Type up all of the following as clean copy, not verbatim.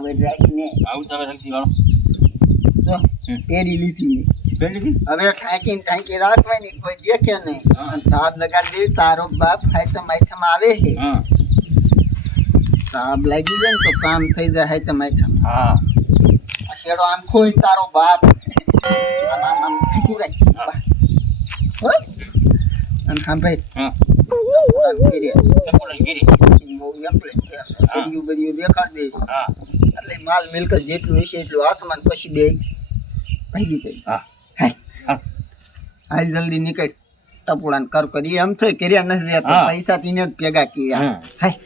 ઉતાવળ રાખીને ઉતાવળ રાખી વાળો જો પેરી લીધી મેં હવે ઠાંકી રાખવાની કોઈ દેખે નહીં અને તાબ લગાડી દે તારો બાપ હાથમ આઈટમ આવે છે તાબ લાગી જાય ને તો કામ થઈ જાય હાથમ આઈટમ હા શેડો આમ ખોઈ તારો બાપ આમ ફેંકી રાખ હો અને હા ભાઈ હા દેખાડ દે એટલે માલ મિલકત જેટલું હશે એટલું હાથમાં પછી દે ભાગી જાય હાલ જલ્દી નીકળ ટપોળાને કર કરી એમ છે કર્યા નથી રહેતા પૈસા થી ભેગા કર્યા હાય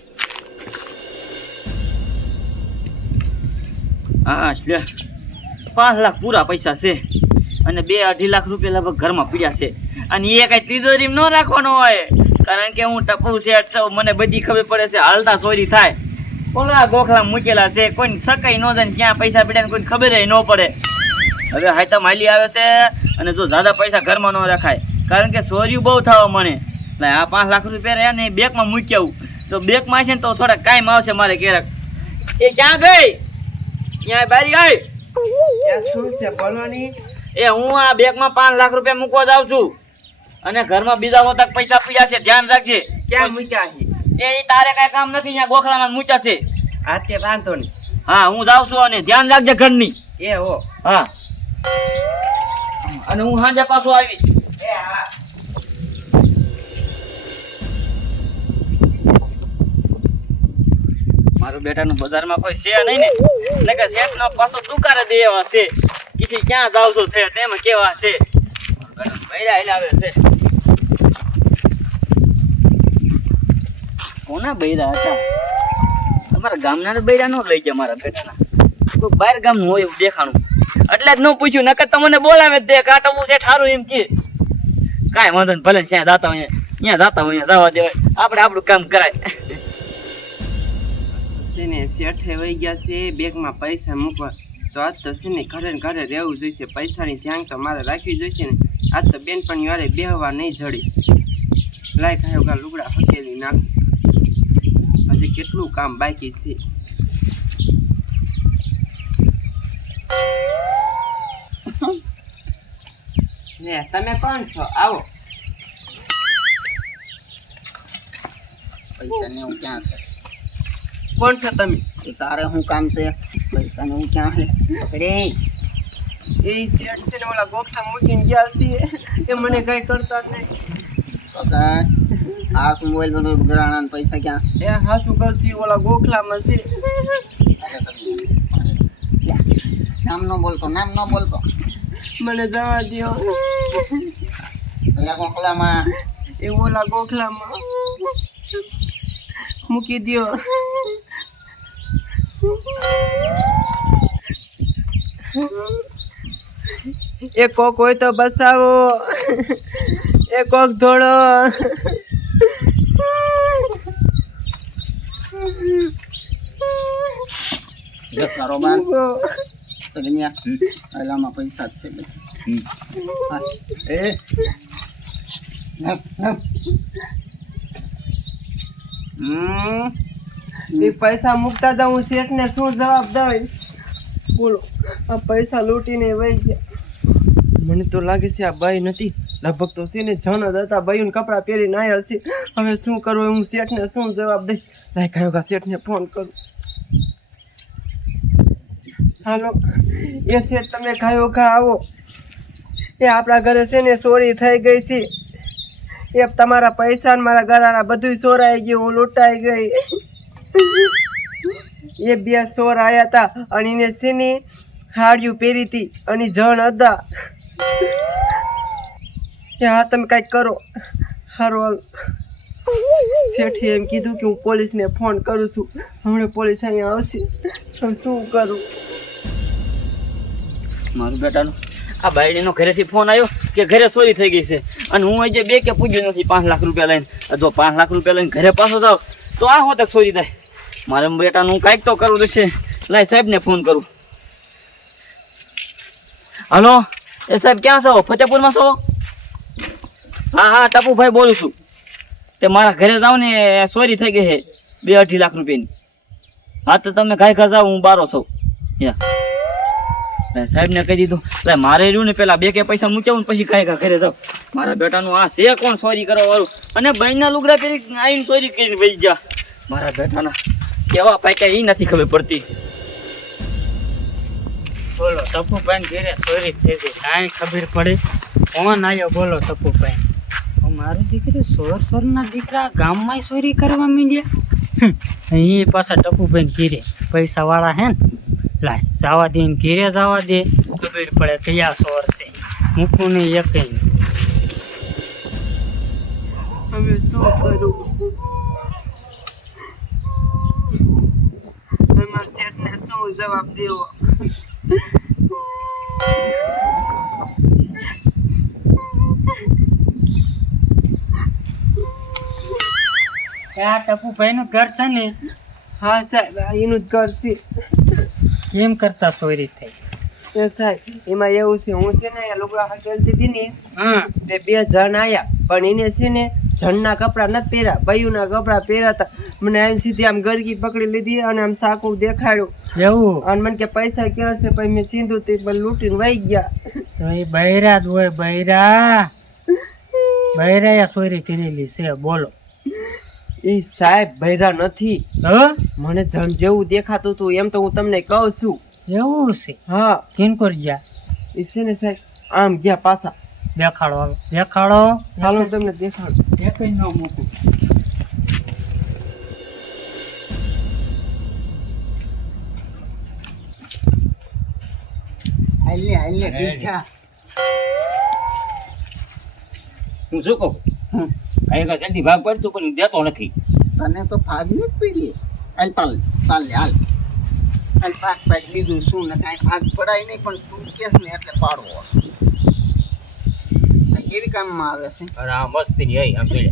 હા એટલે 5 લાખ પૂરા પૈસા છે અને 2-2.5 લાખ રૂપિયા લગભગ ઘરમાં પીડ્યા છે અને એ કઈ તિજોરીમાં ન રાખવાનો હોય કારણ કે હું ટપુ શેઠ છું મને બધી ખબર પડે છે હાલતા ચોરી થાય ઓલા ગોખલા મૂકેલા છે કોઈ સકાઈ ન જાય ક્યાં પૈસા પીડ્યા કોઈ ખબર ન પડે હવે હાઈતમ હાલી આવે છે અને જો જ્યાદા પૈસા ઘરમાં ન રખાય કારણ કે ચોરીઓ બહુ થવા મળે એટલે આ 5 લાખ રૂપિયા રહ્યા ને બેગમાં મૂકી આવું તો બેગમાં છે ને તો થોડા કાયમ આવશે મારે ક્યારેક એ ક્યાં ગઈ ત્યાં બારી ગઈ શું છે બોલવાની એ હું આ બેગમાં 5 લાખ રૂપિયા મૂકવા જાઉં છું અને ઘરમાં બીજા વખત પૈસા પીડ્યા છે ધ્યાન રાખજે ક્યાં મૂક્યા છે એ તારે કઈ કામ નથી અહીંયા ગોખલામાં મૂક્યા છે આ તે વાંધો નહીં હા હું જાઉં છું અને ધ્યાન રાખજે ઘરની એ હો હા અને હું સાંજે પાછો આવી એ હા મારું બેટાનું બજારમાં કોઈ છે નહીં ને એટલે કે શેઠ નો પાછો દુકાને દેવા છે કિસી ક્યાં જાવ છો શેઠ એમાં કેવા છે બૈરા હિલાવે છે કોના બૈરા હતા તમારા ગામના બૈરા નો લઈ ગયા મારા બેટાના કોઈ બહાર ગામનું હોય એવું દેખાણું એટલે જ ન પૂછ્યું નકર તમને બોલાવે દે કાટવું છે ઠારું એમ કે કાંઈ વાંધો નહીં ભલે ત્યાં જાતા હોય ત્યાં જાતા હોય જવા દેવાય આપણે આપણું કામ કરાય છે ને શેઠે વહી ગયા છે બેગમાં પૈસા મૂકવા તો આજ તો છે ને ઘરે ને ઘરે રહેવું જોઈશે પૈસાની ધ્યાન તો મારે રાખવી જોઈશે ને આજ તો બેનપણી વાળે બેહવા નહીં જડી લાય ખાયો ગા લુગડા હકેલી નાખ હજી કેટલું કામ બાકી છે ને તમે કોણ છો આવો પૈસા ને હું ક્યાં છે કોણ છો તમે એ તારે શું કામ છે પૈસા ને હું ક્યાં છે પકડે એ શેઠ છે ને ઓલા ગોખલા મૂકીને ગયા છીએ એ મને કઈ કરતા નહીં પકડ આ મોબાઈલ બધું ઘરાણા પૈસા ક્યાં એ હા શું કરશી ઓલા ગોખલામાં છે નામ ન બોલતો મને જવા દ્યો પેલા કોકલામાં એ ઓલા ગોખલામાં મૂકી દ્યો એ કોક હોય તો બસાવો એ કોક ધોળો કારોબાર તો દુનિયા પહેલામાં પૈસા જ છે એ પૈસા મૂકતા જાઉં શેઠને શું જવાબ દઈશ બોલો આ પૈસા લૂંટીને વહી ગયા મને તો લાગે છે આ બાઈ નથી લગભગ તો છે ને જણ જ હતા બાઈઓને કપડાં પહેરીને આવ્યા છે હવે શું કરવું હું શેઠને શું જવાબ દઈશ લાય કયો શેઠને ફોન કરું હાલો એ શેઠ તમે ખાયો ખા આવો એ આપણા ઘરે છે ને ચોરી થઈ ગઈ છે એ તમારા પૈસા ને મારા ઘરાના બધું ચોરાઈ ગયું હું લૂંટાઈ ગઈ એ 2 ચોર આવ્યા હતા અને એને છે ને હાડિયું પહેરી હતી અને જણ હતા એ હા તમે કાંઈક કરો હારું શેઠે એમ કીધું કે હું પોલીસને ફોન કરું છું હમણાં પોલીસ અહીંયા આવશે હવે શું કરું મારું બેટાનું આ બાયડીનો ઘરેથી ફોન આવ્યો કે ઘરે ચોરી થઈ ગઈ છે અને હું આજે બે કે પૂજ્યું નથી 5 લાખ રૂપિયા લઈને જો 5 લાખ રૂપિયા લઈને ઘરે પાછો જાવ તો આ હોત ચોરી થાય મારે બેટાનું કાંઈક તો કરવું જશે લાય સાહેબને ફોન કરું હલો એ સાહેબ ક્યાં છો ફતેપુરમાં છો હા ટપુભાઈ બોલું છું તે મારા ઘરે જાવ ને ચોરી થઈ ગઈ છે 2-2.5 લાખ રૂપિયાની હા તો તમે ખાઈ ખાસ આવો, હું બારો છું. સાહેબ ને કહી દીધું એટલે મારે રહ્યું ને પેલા 2 કે પૈસા મૂક્યા ને પછી ખાઈ ખા ઘરે જાવ. મારા બેટાનું આ છે કોણ ચોરી કરવા વાળું, અને બહેનના લુગડા પહેરી આવીને ચોરી કરીને વહી ગયા. મારા બેટાના કેવા પાક્યા એ નથી ખબર પડતી. બોલો ટપુભાઈ ઘેરે ચોરી થઈ ગઈ, કાંઈ ખબર પડે? કોણ આવ્યો બોલો ટપુભાઈ? મારી દીકરી 16 દીકરા ગામમાં ચોરી કરવા માંડ્યા. એ પાછા ટપુભાઈ ઘેરે પૈસા વાળા હે ને, લાય જવા દે ને ઘેરે જવા દે, ખબર પડે કયા ચોર છે. મૂકું નહીં એક હવે શું કરું? હવે મારા શેઠને શું જવાબ દેવો? આ ટપુભાઈનું ઘર છે ને? હા સાહેબ, એનું જ ઘર છે. કેમ કરતા ચોરી થઈ? એ સાહેબ એમાં એવું છે, હું છે ને અહીંયા લુગડા હકેલતી હતી ને, હા તે 2 જણ આયા, પણ એને છે ને જણના કપડા નથી પહેર્યા, બયુના કપડા પહેર્યા હતા. મને આમ સીધી આમ ગરકી પકડી લીધી અને આમ સાકું દેખાડ્યું એવું? અને મને કે પૈસા ક્યાં છે? પછી મેં સીધું તે બધું લૂંટીને વહી ગયા. તો એ બૈરા જ હોય, બૈરા ચોરી કરેલી છે. બોલો. એ સાહેબ બૈરા નથી, મને જણ જેવું દેખાતું હતું, એમ તો હું તમને કહું છું. એવું છે? હા. કિનકોર ગયા? એ છે ને સાહેબ આમ ગયા પાછા. દેખાડો, હાલો દેખાડો. હાલો હું તમને દેખાડું. એક ન મૂકું. હાલે બેઠા. હું શું કહું, કઈ કઈ જલ્દી ભાગ પડતું પણ દેતો નથી. તને તો ભાગની જ પડી છે. હાલ પાલ પાક બીજું શું ને કાંઈ ભાગ પડાય નહીં, પણ તું કેસ ને એટલે પાડવો હશે. કેવી કામમાં આવે છે? અરે આ મસ્તી ની આમ જોઈ લે.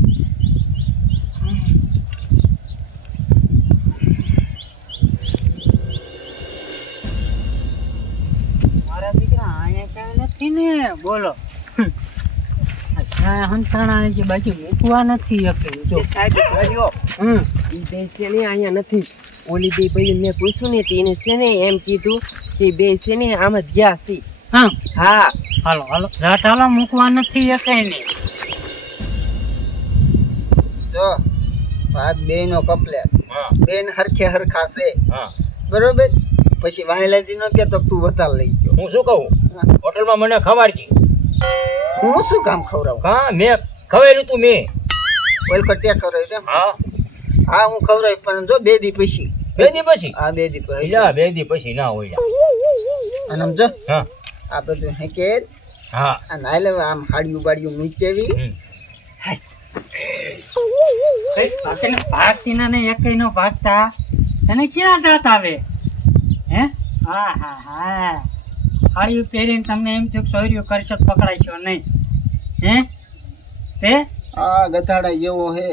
મારા દીકરા અહીંયા કઈ નથી ને? બોલો. હંતાણા જે બાજુ મૂકવા નથી એકલું જો. એ સાહેબ ભર્યો. એ બે છે ને અહીંયા નથી. ઓલી બે ભાઈ મેં પૂછ્યું ને તેને છે ને એમ કીધું કે બે છે ને આમ જ ગયા છે. હા હા હાલો ઝાટ હાલો, મૂકવા નથી એકેય ને. જો ભાગ બેનો કપલે બેન હરખે હરખા છે, બરોબર? પછી વાયલાજી નો કે તો તું વધારે લઈ ગયો. હું શું કહું, હોટલમાં મને ખવાડજી. હું શું કામ ખવડાવું? હા મેં ખવાયેલું તું મેં. ઓલ કટિયા ખવડાવી દે. હા હા હું ખવડાવી, પણ જો 2 દી પછી. 2 દી પછી? હા 2 દી પછી. 2 દી પછી ના હોય. અને સમજો હા આ બધું હેકેર હા અને હાલ હવે આમ હાડિયું બાડિયું મૂકેવી. ભાગતી ના ને એકેય નો ભાગતા, તને ક્યાં દાંત આવે? હે હા હા હા, હાડિયું પહેરીને તમને એમ થયું ચોર્યું કરશો તો પકડાઈશો નહીં. હે તે આ ગધાડા જેવો હે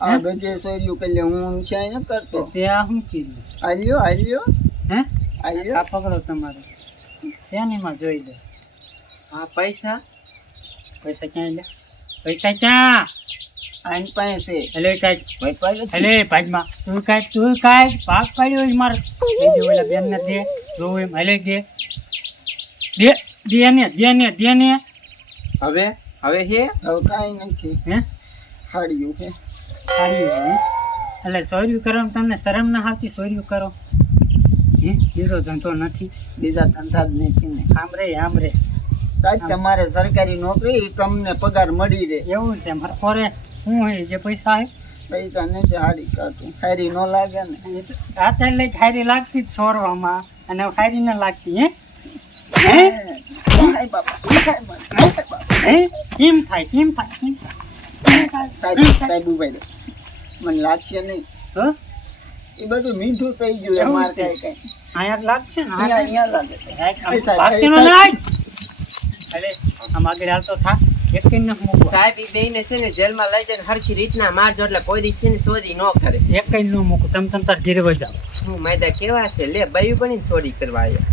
આ ગજે સોર્યું પેલે હું છે ન કરતો. તે આ શું કીધું? હાલ્યો હે હાલ્યો. આ પકડો તમારે શેનીમાં જોઈ લે. હા પૈસા ક્યાં લે? પૈસા ક્યાં? આની પાસે છે. એટલે કાંઈક એટલે ભાગમાં તું કાંઈક ભાગ પાડ્યો હોય મારે. બીજું ઓલા બેનને દે, જોવું એમ હલે દે ને. હવે હે હવે કાંઈ નથી. હે હાડિયું હે. હાડિયું છે એટલે ચોર્યું કરવામાં તમને શરમ ના આવતી? ચોર્યું કરો હે, બીજો ધંધો નથી? બીજા ધંધા જ નથી ને. આમ રે સાહેબ તમારે સરકારી નોકરી તમને પગાર મળી રહે. એવું છે મારે ખોરે શું હોય જે પૈસા હે પૈસા નથી હાડી કાઢું, ખારી ન લાગે ને. રાતે લઈ ખાયરી લાગતી જ છોડવામાં, અને ખાયરી ના લાગતી. હે હાય બાપા, હાય બાપા. હે કેમ થાય સાહેબ ઉભાઈ દે, મને લાગશે નહીં. તો એ બધું મીઠું થઈ ગયું એવું મારે છે. કઈ અહીંયા લાગશે ને અહીંયા લાગે છે. ભાગતી નો લાગ. અરે આમ આગળ હાલતો થા, એક કઈ ન મૂકવા. સાહેબ ઈ બેયને છે ને જેલમાં લઈ જઈને હરખી રીતના મારજો એટલે કોઈ દી છે ને ચોરી ન કરે. એક કઈ ન મૂકું, તમે તાર ઘેરે વઈ જાઓ. હું મેદા કેવા છે લે બયું બની ચોરી કરવા આવ્યા.